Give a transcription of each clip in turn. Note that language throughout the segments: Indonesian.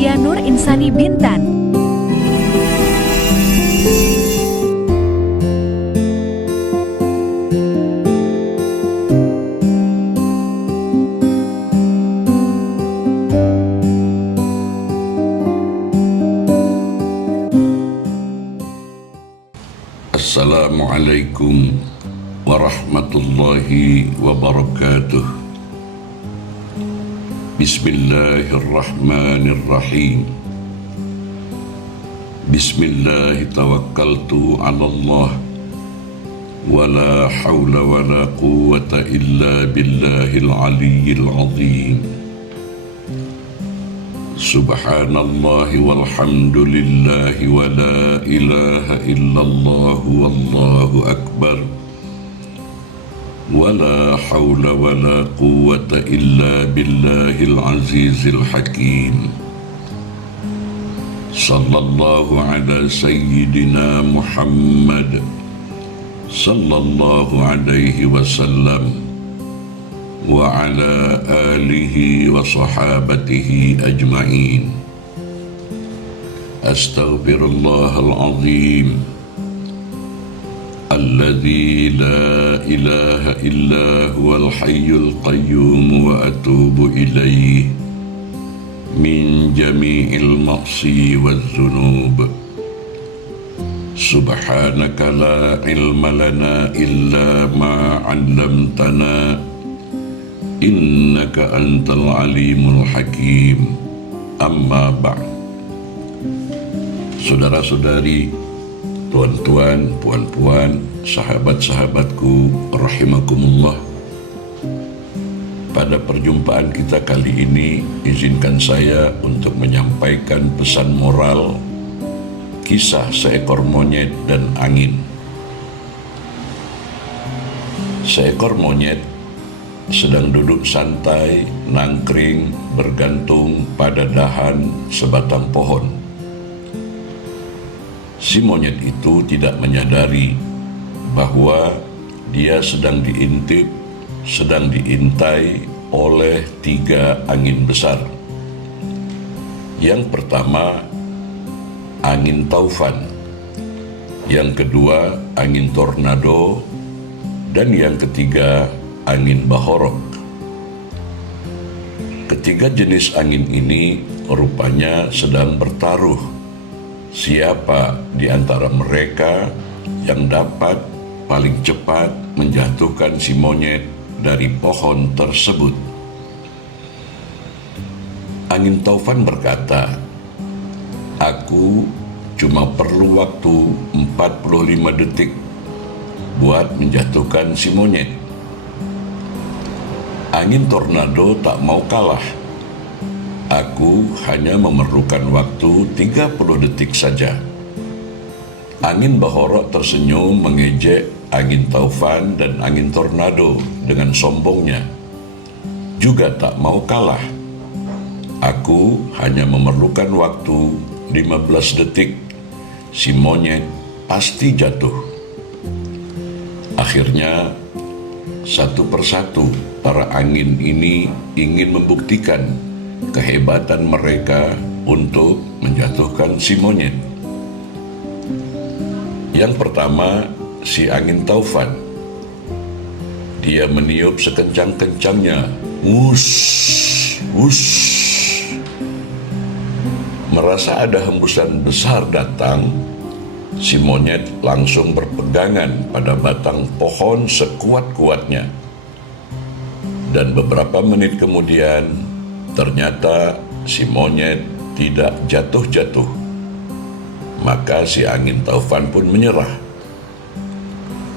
Media Nur Insani Bintan. Assalamualaikum warahmatullahi wabarakatuh. Bismillahirrahmanirrahim. Bismillahi tawakkaltu ala Allah wa la hawla wa la quwwata illa billahil aliyyil azim. Subhanallahi walhamdulillahi wa la ilaha illallah wallahu akbar wa la hawla wa la quwwata illa billahil azizil hakim. Sallallahu ala sayyidina Muhammad sallallahu alaihi wasallam wa ala alihi wa sahabatihi ajma'in. Astaghfirullahal azim alladzi la ilaha illa huwal hayyul qayyum wa atubu ilaihi min jami'il ma'si waz zunub. Subhanaka la ilma lana illa ma 'allamtana innaka antal alimul hakim. Amma ba'd. Saudara-saudari, tuan-tuan, puan-puan, sahabat-sahabatku rahimakumullah. Pada perjumpaan kita kali ini, izinkan saya untuk menyampaikan pesan moral kisah seekor monyet dan angin. Seekor monyet sedang duduk santai, nangkring, bergantung pada dahan sebatang pohon. Si monyet itu tidak menyadari bahwa dia sedang diintip, sedang diintai oleh 3 angin besar. Yang pertama, angin taufan. Yang kedua, angin tornado. Dan yang ketiga, angin bahorok. Ketiga jenis angin ini rupanya sedang bertaruh siapa di antara mereka yang dapat paling cepat menjatuhkan si monyet dari pohon tersebut. Angin taufan berkata, "Aku cuma perlu waktu 45 detik buat menjatuhkan si monyet." Angin tornado tak mau kalah. "Aku hanya memerlukan waktu 30 detik saja." Angin bahorok tersenyum mengejek angin taufan dan angin tornado dengan sombongnya. Juga tak mau kalah. "Aku hanya memerlukan waktu 15 detik. Si monyet pasti jatuh." Akhirnya, satu persatu para angin ini ingin membuktikan kehebatan mereka untuk menjatuhkan si monyet. Yang pertama, si angin taufan. Dia meniup sekencang-kencangnya, "Wush, wush." Merasa ada hembusan besar datang, si monyet langsung berpegangan pada batang pohon sekuat-kuatnya. Dan beberapa menit kemudian, ternyata si monyet tidak jatuh-jatuh. Maka si angin taufan pun menyerah.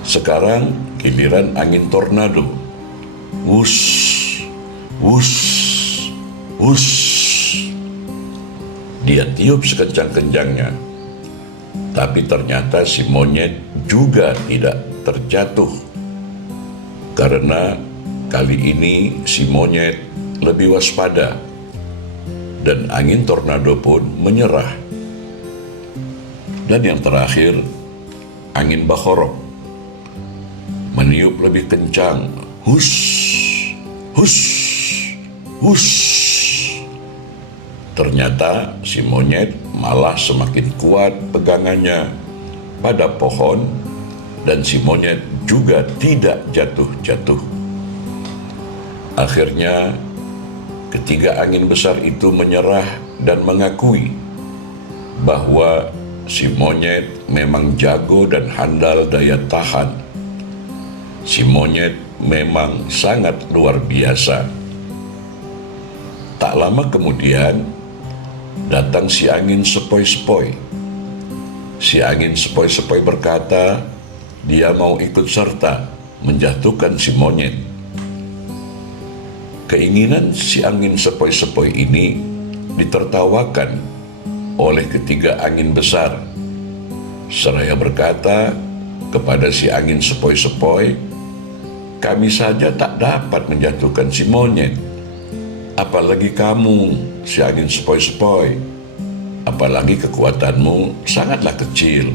Sekarang giliran angin tornado. Wush, wush, wush. Dia tiup sekencang-kencangnya. Tapi ternyata si monyet juga tidak terjatuh. Karena kali ini si monyet lebih waspada. Dan angin tornado pun menyerah. Dan yang terakhir, angin bahorok. Meniup lebih kencang. Hush, hush, hush. Ternyata si monyet malah semakin kuat pegangannya pada pohon dan si monyet juga tidak jatuh-jatuh. Akhirnya ketiga angin besar itu menyerah dan mengakui bahwa si monyet memang jago dan handal daya tahan. Si monyet memang sangat luar biasa. Tak lama kemudian, datang si angin sepoi-sepoi. Si angin sepoi-sepoi berkata, dia mau ikut serta menjatuhkan si monyet. Keinginan si angin sepoi-sepoi ini ditertawakan oleh ketiga angin besar. Seraya berkata kepada si angin sepoi-sepoi, kami saja tak dapat menjatuhkan si monyet. Apalagi kamu, si angin sepoi-sepoi. Apalagi kekuatanmu sangatlah kecil.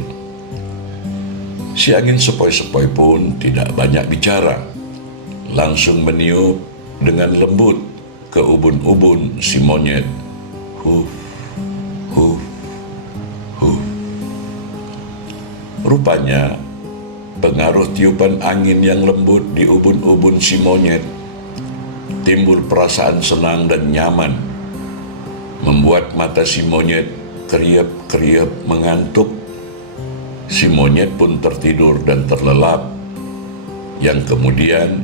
Si angin sepoi-sepoi pun tidak banyak bicara. Langsung meniup dengan lembut ke ubun-ubun si monyet. Huf, huf, huf. Rupanya pengaruh tiupan angin yang lembut di ubun-ubun si monyet, timbul perasaan senang dan nyaman, membuat mata si monyet kriap-kriap mengantuk. Si monyet pun tertidur dan terlelap, yang kemudian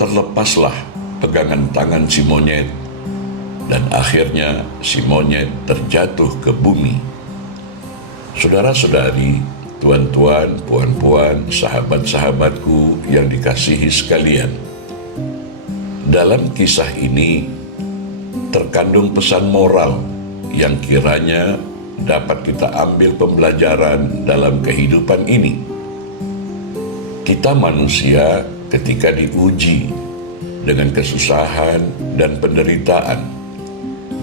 terlepaslah pegangan tangan si monyet, dan akhirnya si monyet terjatuh ke bumi. Saudara-saudari, tuan-tuan, puan-puan, sahabat-sahabatku yang dikasihi sekalian, dalam kisah ini terkandung pesan moral yang kiranya dapat kita ambil pembelajaran dalam kehidupan ini. Kita manusia ketika diuji dengan kesusahan dan penderitaan,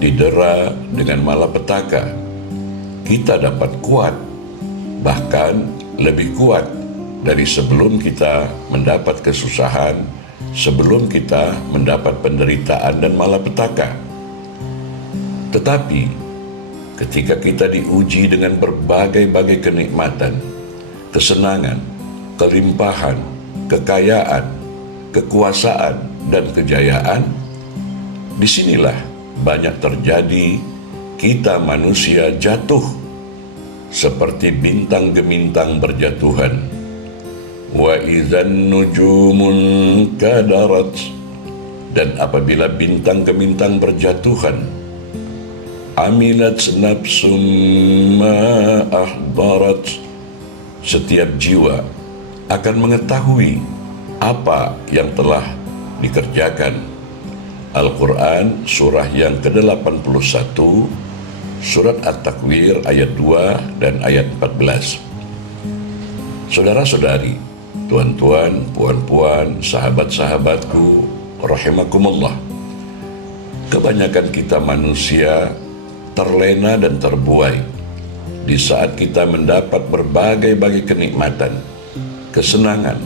didera dengan malapetaka, kita dapat kuat, bahkan lebih kuat dari sebelum kita mendapat kesusahan, sebelum kita mendapat penderitaan dan malapetaka. Tetapi ketika kita diuji dengan berbagai-bagai kenikmatan, kesenangan, kelimpahan, kekayaan, kekuasaan, dan kejayaan, disinilah banyak terjadi kita manusia jatuh seperti bintang gemintang berjatuhan. Wa idzan nujumun kadarat, dan apabila bintang gemintang berjatuhan, amilat nafsum ma ahdarat, setiap jiwa akan mengetahui apa yang telah dikerjakan. Al-Quran surah yang ke-81, surat At-Takwir ayat 2 dan ayat 14. Saudara-saudari, tuan-tuan, puan-puan, sahabat-sahabatku, rahimakumullah. Kebanyakan kita manusia terlena dan terbuai di saat kita mendapat berbagai-bagai kenikmatan, kesenangan,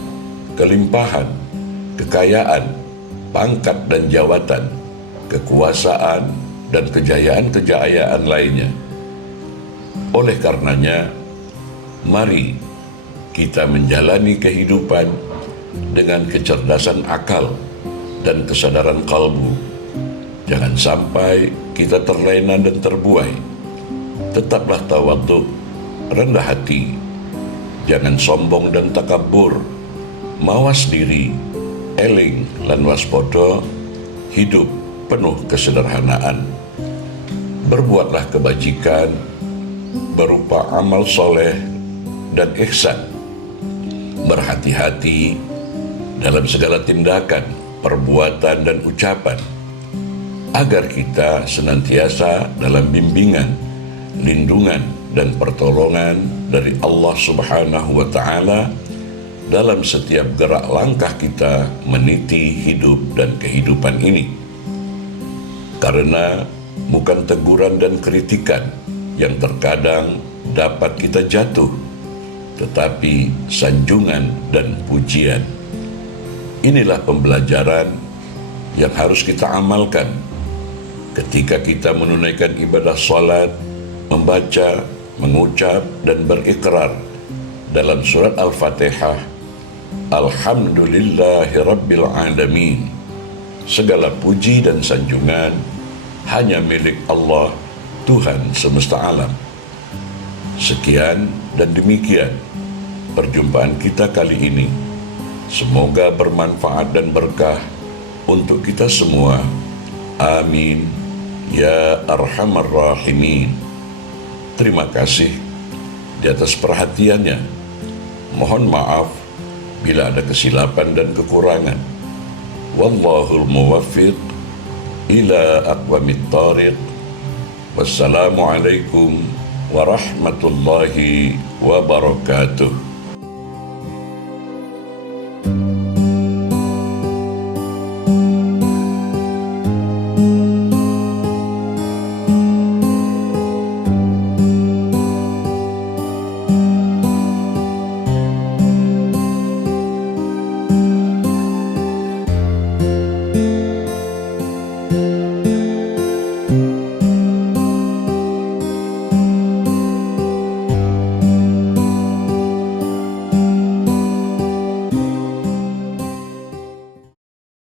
kelimpahan, kekayaan, pangkat dan jawatan, kekuasaan, dan kejayaan-kejayaan lainnya. Oleh karenanya, mari kita menjalani kehidupan dengan kecerdasan akal dan kesadaran kalbu. Jangan sampai kita terlena dan terbuai. Tetaplah tawadhu, rendah hati. Jangan sombong dan takabur. Mawas diri, eling lan waspada, hidup penuh kesederhanaan. Berbuatlah kebajikan berupa amal soleh dan ihsan. Berhati-hati dalam segala tindakan, perbuatan, dan ucapan, agar kita senantiasa dalam bimbingan, lindungan, dan pertolongan dari Allah Subhanahu wa Ta'ala dalam setiap gerak langkah kita meniti hidup dan kehidupan ini. Karena bukan teguran dan kritikan yang terkadang dapat kita jatuh, tetapi sanjungan dan pujian. Inilah pembelajaran yang harus kita amalkan Ketika kita menunaikan ibadah salat, membaca, mengucap, dan berikrar dalam surat Al-Fatihah, Alhamdulillahi Rabbil Alamin, segala puji dan sanjungan hanya milik Allah, Tuhan semesta alam. Sekian dan demikian perjumpaan kita kali ini. Semoga bermanfaat dan berkah untuk kita semua. Amin ya Arhamar Rahimin. Terima kasih di atas perhatiannya. Mohon maaf bila ada kesilapan dan kekurangan. Wallahul muwaffiq ila aqwamit thariq. Wassalamualaikum warahmatullahi wabarakatuh.